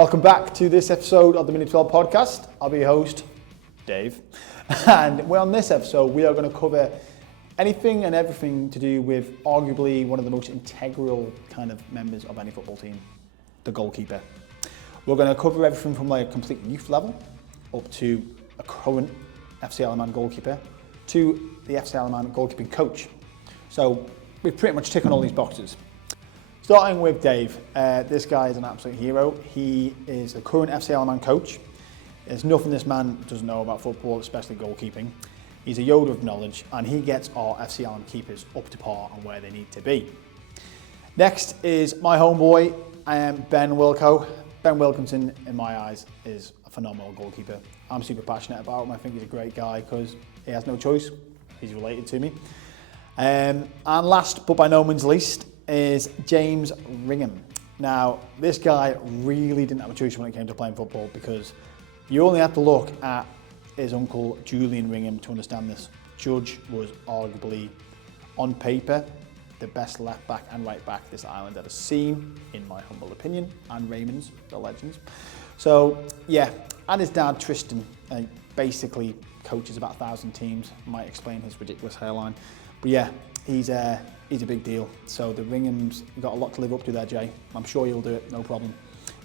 Welcome back to this episode of the Minute 12 podcast. I'll be your host, Dave. And on this episode, we are going to cover anything and everything to do with arguably one of the most integral kind of members of any football team, the goalkeeper. We're going to cover everything from like a complete youth level up to a current FC Isle of Man goalkeeper to the FC Isle of Man goalkeeping coach. So we've pretty much ticked on all these boxes. Starting with Dave, this guy is an absolute hero. He is the current FC Isle of Man coach. There's nothing this man doesn't know about football, especially goalkeeping. He's a Yoda of knowledge, and he gets our FC Isle of Man keepers up to par on where they need to be. Next is my homeboy, Ben Wilco. Ben Wilkinson, in my eyes, is a phenomenal goalkeeper. I'm super passionate about him. I think he's a great guy because he has no choice. He's related to me. And last, but by no means least, is James Ringham. Now, this guy really didn't have a choice when it came to playing football because you only have to look at his uncle Julian Ringham to understand this. Judge was arguably, on paper, the best left back and right back this island had seen, in my humble opinion, and Raymond's, the legends. So, yeah, and his dad Tristan basically coaches about 1,000 teams, might explain his ridiculous hairline. But yeah, he's a big deal. So the Ringhams, you've got a lot to live up to there, Jay. I'm sure you'll do it, no problem.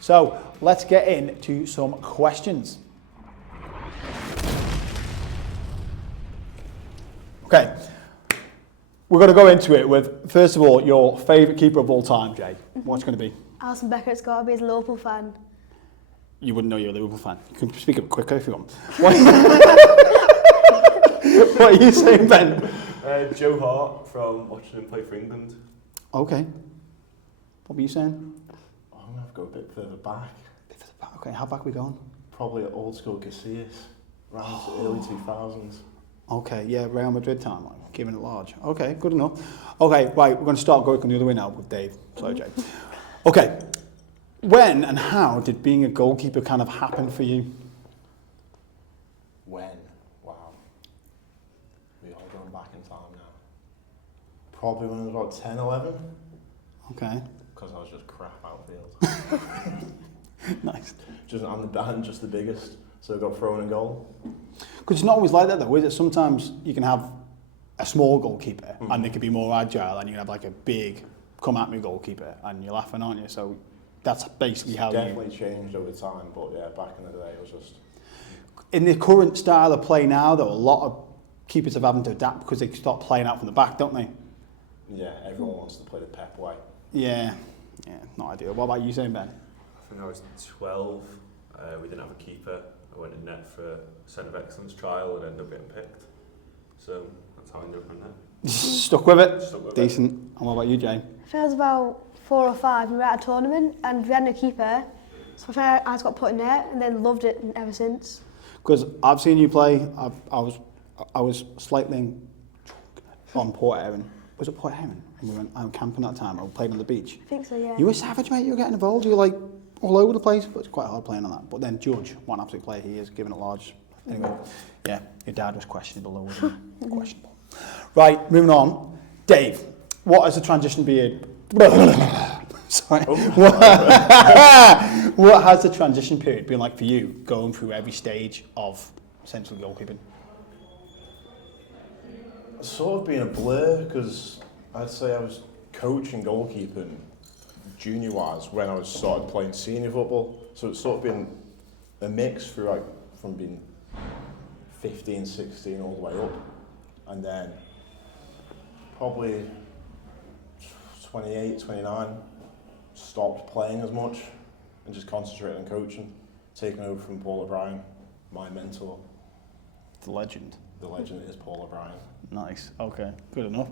So let's get into some questions. Okay, we're going to go into it with, first of all, your favourite keeper of all time, Jay. What's going to be? Alisson Becker's got to be a Liverpool fan. You wouldn't know you're a Liverpool fan. You can speak up quicker if you want. What are you saying, Ben? Joe Hart from watching him play for England. Okay. What were you saying? I'm going to have to go a bit further back. Okay, how back are we going? Probably at old school Casillas, around the early 2000s. Okay, yeah, Real Madrid time, like, giving it large. Okay, good enough. Okay, right, we're going to start going the other way now with Dave. Sorry, Jay. Okay, when and how did being a goalkeeper kind of happen for you? When? Wow. We are going back in time now. Probably when I was about 10, 11. Okay. Because I was just crap outfield. Nice. I'm just the biggest, so I got thrown in goal. Because it's not always like that though, is it? Sometimes you can have a small goalkeeper and they can be more agile, and you can have like a big come-at-me goalkeeper and you're laughing, aren't you? So that's basically how Definitely changed over time, but yeah, back in the day it was just... In the current style of play now though, a lot of keepers are having to adapt because they start playing out from the back, don't they? Yeah, everyone wants to play the Pep way. Yeah, not ideal. What about you saying, Ben? I think I was 12. We didn't have a keeper. I went in net for a Centre of Excellence trial and ended up getting picked. So that's how I ended up in net. Stuck with it? Stuck with Decent. And what about you, Jane? I think I was about 4 or 5 and we were at a tournament and we had no keeper. So I think I just got put in there and then loved it ever since. Because I've seen you play. I was slightly on Port Erin. Was it Port Erin? And we went out camping that time. I played on the beach. I think so, yeah. You were savage, mate. You were getting involved. You were like all over the place, but it's quite hard playing on that. But then Judge, what an absolute player he is, giving it large. Anyway, yeah, your dad was questionable, though, wasn't he? Questionable. Right, moving on. Dave, what has the transition period? Sorry. What has the transition period been like for you, going through every stage of essentially goalkeeping? It's sort of been a blur because I'd say I was coaching goalkeeping junior-wise when I started playing senior football. So it's sort of been a mix through like from being 15, 16 all the way up, and then probably 28, 29 stopped playing as much and just concentrated on coaching, taking over from Paul O'Brien, my mentor. The legend. The legend is Paul O'Brien. Nice. Okay, good enough.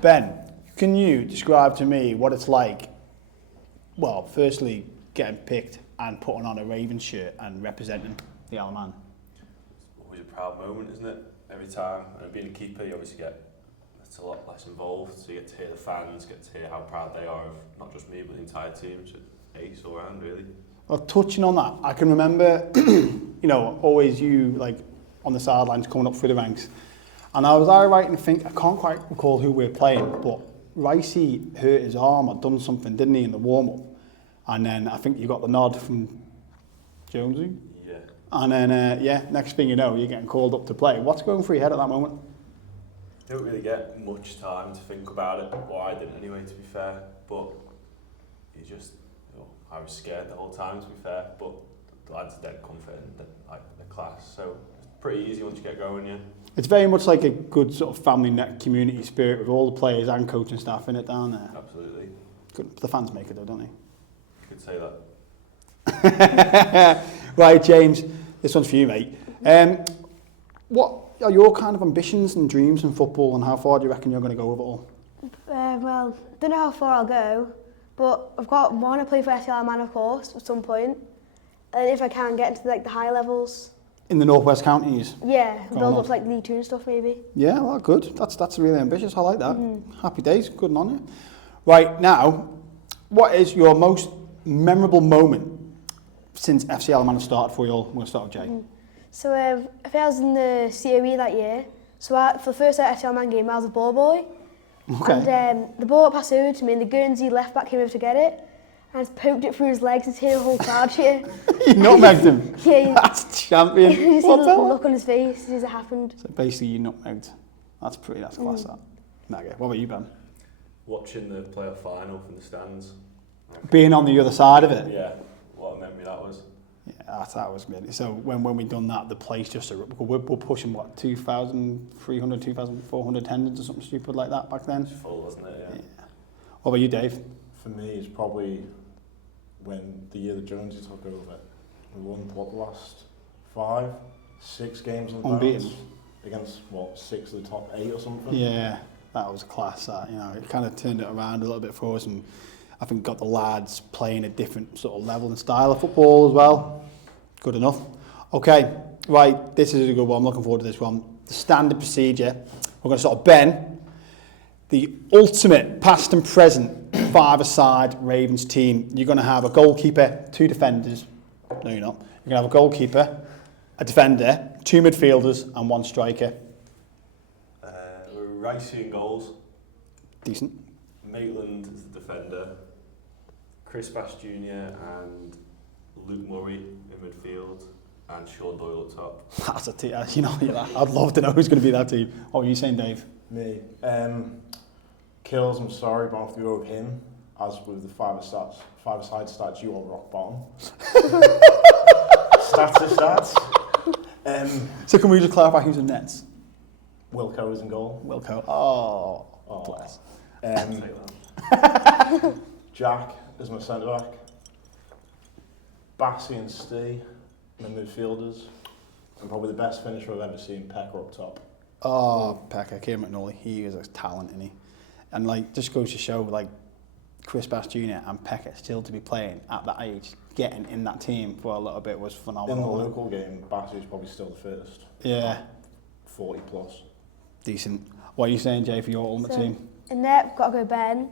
Ben, can you describe to me what it's like, well, firstly, getting picked and putting on a Ravens shirt and representing the Isle of Man? It's always a proud moment, isn't it? Every time. And being a keeper, you obviously it's a lot less involved, so you get to hear the fans, get to hear how proud they are of not just me, but the entire team. So ace all round, really. Well, touching on that, I can remember, always you, like, on the sidelines coming up through the ranks. And I was right and think, I can't quite recall who we were playing, but Ricey hurt his arm or done something, didn't he, in the warm-up? And then I think you got the nod from Jonesy. Yeah. And then, next thing you know, you're getting called up to play. What's going through your head at that moment? You don't really get much time to think about it. Well, I didn't anyway, to be fair. But you just, I was scared the whole time, to be fair. But the lads are dead confident in the class. So it's pretty easy once you get going, yeah. It's very much like a good sort of family net community spirit with all the players and coaching staff in it down there. Absolutely. Good. The fans make it though, don't they? Could say that. Right, James, this one's for you, mate. What are your kind of ambitions and dreams in football, and how far do you reckon you're going to go with it all? Well, don't know how far I'll go, but I want to play for SCL Man, of course, at some point. And if I can get into the high levels. In the Northwest Counties? Yeah, Go build on. up to League 2 and stuff maybe. Yeah, well, good. That's really ambitious. I like that. Happy days. Good on you. Right, now, what is your most memorable moment since FC Alamanna started for you all? I'm going to start with Jay. So I think I was in the COE that year. So for the first FC Alamanna game, I was a ball boy. Okay. And the ball passed over to me, and the Guernsey left back came over to get it. And I just poked it through his legs and hear the whole crowd cheer. You nutmegged him? Yeah, That's champion. you see What the the look on his face as it happened. So basically you nutmegged. That's class, that. Mega. What about you, Ben? Watching the playoff final from the stands. Being on the other side of it? Yeah, what a memory that was. Yeah, that was good. So when we done that, the place just, we're pushing what, 2,300, 2,400 attendance or something stupid like that back then? It's full, wasn't it? Yeah. What about you, Dave? For me, it's probably when the year that Jonesy took over. We won, the last 5, 6 games on the Unbeaten. bounce against, 6 of the top 8 or something? Yeah, that was a class, that. It kind of turned it around a little bit for us, and I think got the lads playing a different sort of level and style of football as well. Good enough. Okay, right, this is a good one. I'm looking forward to this one. The standard procedure. We're going to start with Ben. The ultimate past and present five-a-side Ravens team. You're going to have a goalkeeper, 2 defenders. No, you're not. You're going to have a goalkeeper, a defender, 2 midfielders, and 1 striker. Ricey in goals. Decent. Maitland is the defender. Chris Bass Jr. and Luke Murray in midfield. And Sean Doyle up top. That's a team. I'd love to know who's going to be that team. What were you saying, Dave? Me. Kills, I'm sorry, but I have to go with him. As with the five-a-side stats, you are rock bottom. Stats are stats. So can we just clarify who's in nets? Wilco is in goal. Wilco. Oh, bless. Take that. Jack is my centre-back. Bassey and Stee, my midfielders. And probably the best finisher I've ever seen, Pecker up top. Oh, Pecker, Kieran McNully, he is a talent, isn't he? And just goes to show, Chris Bass Jr. and Pecker still to be playing at that age, getting in that team for a little bit was phenomenal. In the local game, Bassey was probably still the fittest. Yeah. 40 plus. Decent. What are you saying, Jay, for your ultimate team? In net, I've got to go Ben.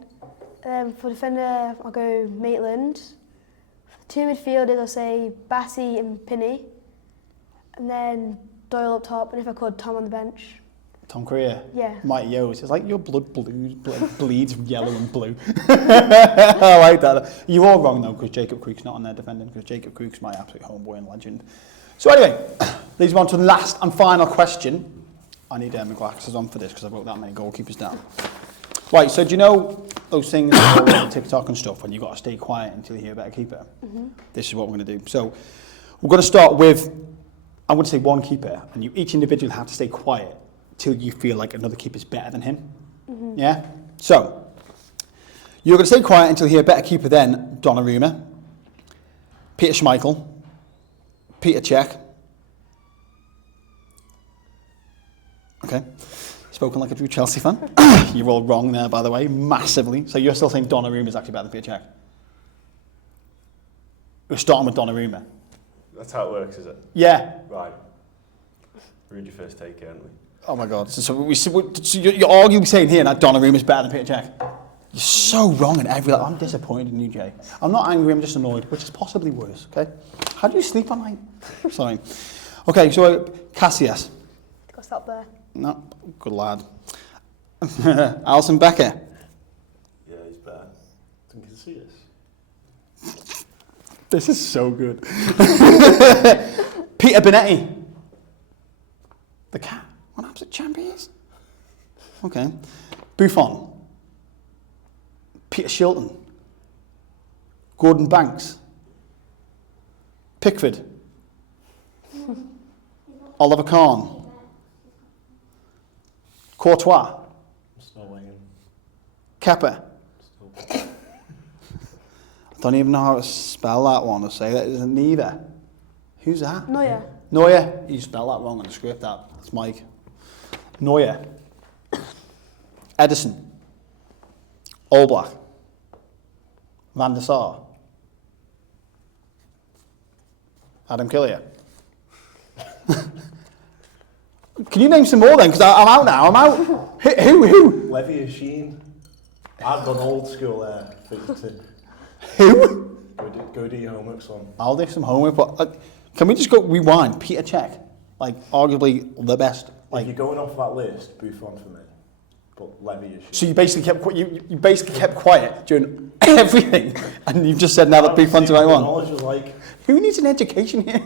For defender, I'll go Maitland. For 2 midfielders, I'll say Bassey and Pinney. And then Doyle up top, and if I could, Tom on the bench. Tom Creer? Yeah. Mighty Yo's. It's like your blood bleeds yellow and blue. I like that. You're all wrong, though, because Jacob Creek's not on there defending, because Jacob Creek's my absolute homeboy and legend. So anyway, leads me on to the last and final question. I need my glasses on for this, because I wrote that many goalkeepers down. Right, so do you know those things on TikTok and stuff, when you've got to stay quiet until you hear a better keeper? Mm-hmm. This is what we're going to do. So we're going to start with, I'm going to say 1 keeper, and you each individual have to stay quiet till you feel like another keeper's better than him. Mm-hmm. Yeah? So, you're going to stay quiet until you hear a better keeper than Donnarumma, Peter Schmeichel, Peter Cech. Okay. Spoken like a true Chelsea fan. You're all wrong there, by the way, massively. So you're still saying Donnarumma is actually better than Peter Cech? We're starting with Donnarumma. That's how it works, is it? Yeah. Right. Read your first take, aren't we? Oh my God. So you're arguing saying here that Donnarumma is better than Peter Cech? You're so wrong in every level. I'm disappointed in you, Jay. I'm not angry, I'm just annoyed, which is possibly worse, okay? How do you sleep at night? Sorry. Okay, so Casillas. Got to stop there. No, good lad. Alisson Becker. Yeah, he's better. I think you can see this. This is so good. Peter Bonetti. The cat. What absolute champ he is. Okay. Buffon. Peter Shilton. Gordon Banks. Pickford. Oliver Kahn. Courtois. Still waiting. Kepa. I don't even know how to spell that one or say that. It isn't neither. Who's that? Neuer. Neuer. You spelled that wrong on the script. That's Mike. Neuer. Edison. Oblak. Van der Sar. Adam Killier. Can you name some more then? Because I'm out now. I'm out. Who? Levy Sheen. I've gone old school there. Who? Go do your homework, son. I'll do some homework. But can we just go rewind? Peter Cech, like arguably the best. Like If you're going off that list, Buffon for me. But Levy Sheen. so, you basically kept quiet during everything, and you've just said now that Buffon's the right one. Knowledge was like, Who needs an education here?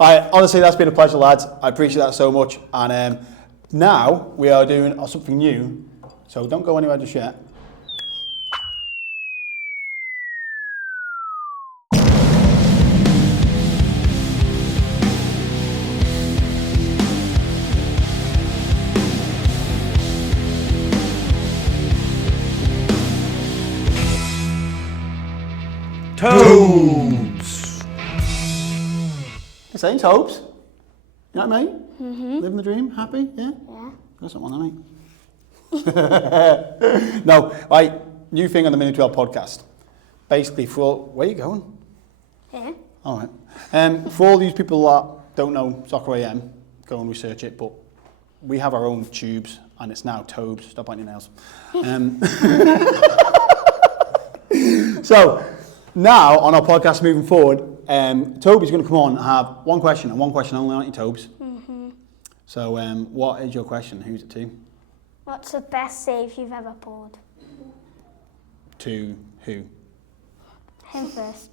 Honestly, that's been a pleasure, lads. I appreciate that so much. And now we are doing something new, so don't go anywhere just yet. Toads! Hey, Saints, hopes. You know what I mean? Mm-hmm. Living the dream, happy, yeah? Yeah. Got something on that, mate. No, right, new thing on the Mini 12 podcast. Basically, where are you going? Yeah. All right. For all these people that don't know Soccer AM, go and research it, but we have our own tubes, and it's now Tobes. Stop biting your nails. So, now, on our podcast moving forward, Toby's going to come on and have one question, and one question only, aren't you, Tobes? Mm-hmm. So, what is your question? Who's it to? What's the best save you've ever pulled? To who? Him first.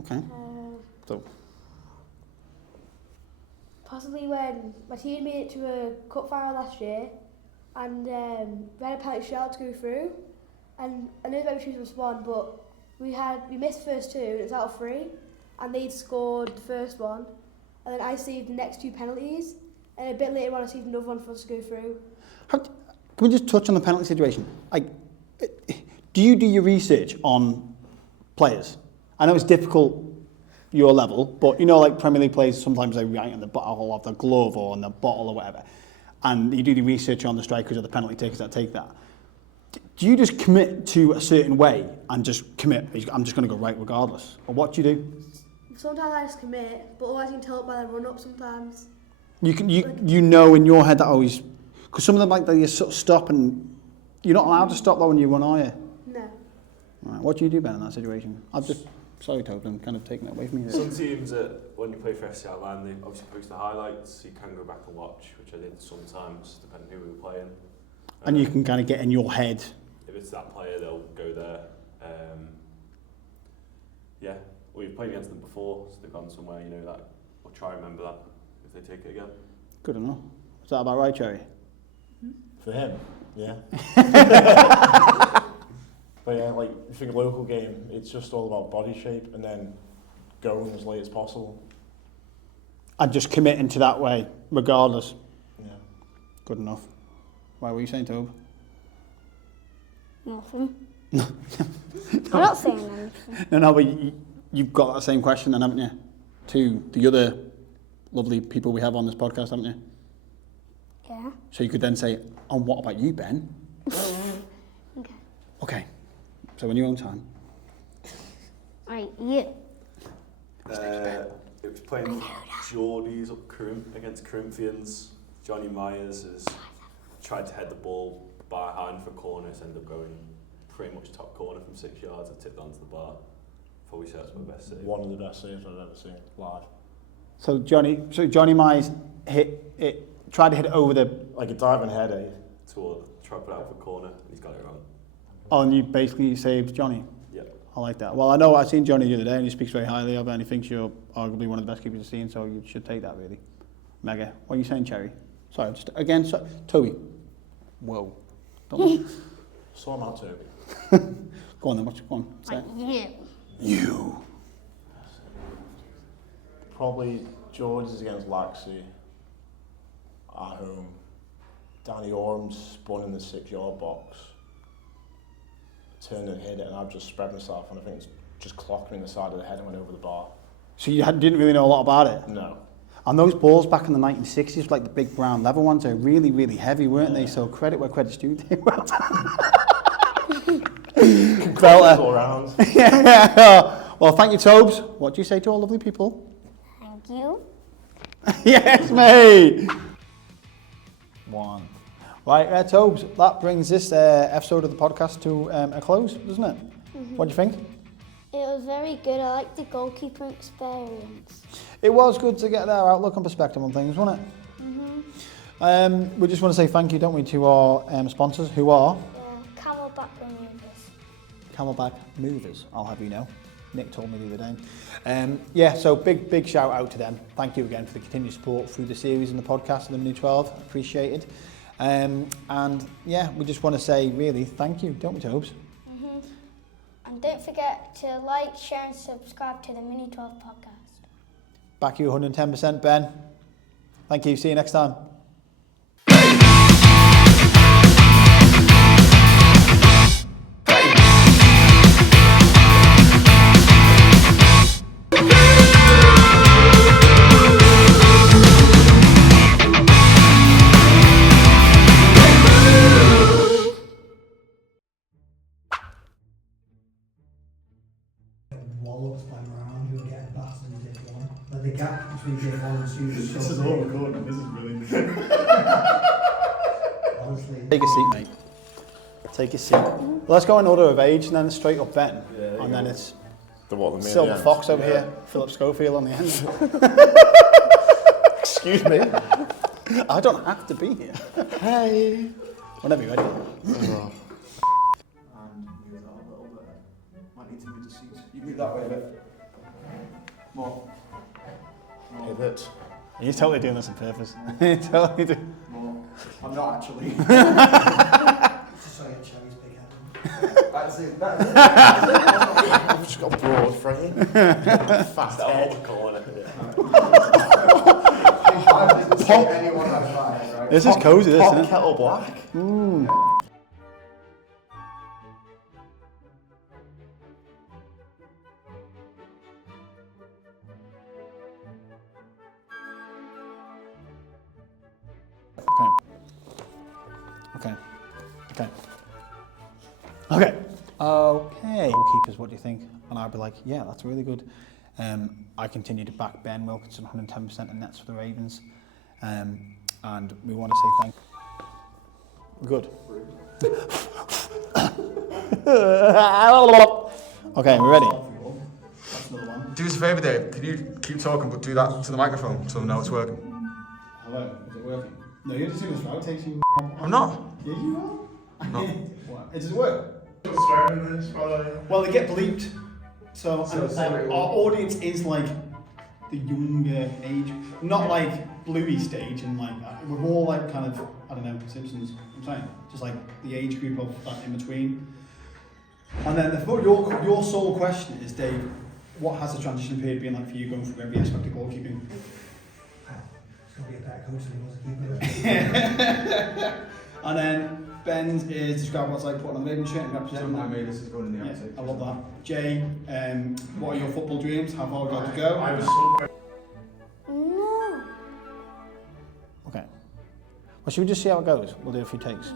Okay. So, Possibly when my team made it to a cup final last year, and we had a penalty shootout to go through, and I know that we should have won, but we missed the first two, and it was out of 3, and they'd scored the first one, and then I saved the next 2 penalties, and a bit later on I saved another one for us to go through. can we just touch on the penalty situation? Like, do you do your research on players? I know it's difficult, your level, but you know, like Premier League players, sometimes they write on the bottle of the glove or on the bottle or whatever, and you do the research on the strikers or the penalty takers that take that. Do you just commit to a certain way and just commit, I'm just going to go right regardless? Or what do you do? Sometimes I just commit, but always can tell it by the run-up sometimes. You know in your head that always, because some of them like that you sort of stop and you're not allowed to stop though when you run, are you? No. Right, what do you do, Ben, in that situation? Sorry, Toby, I'm kind of taking it away from you. Some teams, when you play for SC Outline, they obviously post the highlights, so you can go back and watch, which I did sometimes, depending who we were playing. And you can kind of get in your head. If it's that player, they'll go there. Yeah, we've played against them before, so they've gone somewhere, you know, that we'll try and remember that if they take it again. Good enough. Is that about right, Cherry? for him, yeah. But yeah, like, you think local game, it's just all about body shape and then going as late as possible. And just committing to that way, regardless. Yeah. Good enough. Why were you saying, Tobe? Nothing. I'm not saying anything. No, but you've got that same question then, haven't you? To the other lovely people we have on this podcast, haven't you? Yeah. So you could then say, and what about you, Ben? Okay. Okay. So in your own time. Right, you. It was playing Geordies up against Corinthians. Johnny Myers has tried to head the ball behind for corners, ended up going pretty much top corner from 6 yards. I tipped onto the bar. Probably say that's my best save. One of the best saves I've ever seen live. So Johnny Myers tried to hit it over the. Like a diving header. Tried to put it out for corner, and he's got it wrong. Oh, and you basically saved Johnny. Yep. I like that. Well, I know I've seen Johnny the other day and he speaks very highly of it and he thinks you're arguably one of the best keepers he's seen, so you should take that really. Mega. What are you saying, Cherry? Sorry, just again, Toby. Whoa. Don't So I'm out, Toby. Go on then, go on. Say it. Yeah. You. Probably George is against Laxey at home. Danny Orm's spun in the 6-yard box, turned and hit it, and I've just spread myself, and I think it's just clocked me in the side of the head and went over the bar. So you didn't really know a lot about it? No. And those balls back in the 1960s, like the big brown leather ones, are really, really heavy, weren't they? So credit where credit's due. Well done. All around. Yeah. Well, thank you, Tobes. What do you say to all lovely people? Thank you. Yes, mate. One. Right, Tobes, that brings this episode of the podcast to a close, doesn't it? Mm-hmm. What do you think? It was very good. I liked the goalkeeper experience. It was good to get their outlook and perspective on things, wasn't it? Mm-hmm. We just want to say thank you, don't we, to our sponsors, who are Camelback Removers. Camelback Movers, I'll have you know. Nick told me the other day. Yeah, so big shout out to them. Thank you again for the continued support through the series and the podcast of the Mini 12. Appreciated. And yeah, we just want to say really thank you, don't we, Tobes? Mm-hmm. And don't forget to like, share and subscribe to the Mini 12 podcast. Back you 110%, Ben. Thank you. See you next time. Wallops by Moran, who were getting battered in Div 1. Like the gap between Div 1 and 2 is so This is big. all recording, this is brilliant. Honestly. Take a seat, mate. Take a seat. Well, let's go in order of age and then straight up Ben. And then it's The what, the main Silver end? Fox over here, Philip Schofield on the end. Excuse me. I don't have to be here. Hey. Whenever you're ready. And move that a little bit. Might need to move the seats. You move that way a bit. More. Hey, that. He's totally doing this on purpose. He's totally doing. More. I'm not actually. Just so I get Cherry's big head. That's it. I've just got a broad frame. Fast head. I didn't say anyone had five, right? This is cozy, this, Pot isn't it? kettle black. Okay. Goalkeepers, what do you think? And I'd be like, yeah, that's really good. I continue to back Ben Wilkinson 110% in nets for the Ravens. And we want to say thank you. Good. Okay, we're ready. That's another one. Do us a favour, Dave. Can you keep talking but do that to the microphone so I know it's working? Hello, is it working? No, you're just doing this right. It takes you. I'm not. Yeah, you are. No. What? It doesn't work. Swearing this, by the way. Well, they get bleeped. So sorry. our audience is like the younger age, not like Bluey stage, and like we're more like kind of, I don't know, Simpsons. I'm saying just like the age group of that in between. And then your sole question is, Dave, what has the transition period been like for you going through every aspect of goalkeeping? It's going to be a better coach than he was a keeper. And then Ben's is describe what's like putting on the Raven shirt and representing that. This is going in the Yeah, outside. I love that. Jay, what are your football dreams? How far have you got to go? I was so No. Okay. Well, should we just see how it goes? We'll do a few takes.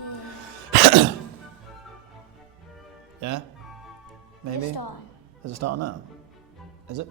Yeah? Maybe? It's time. Is it starting now? Is it?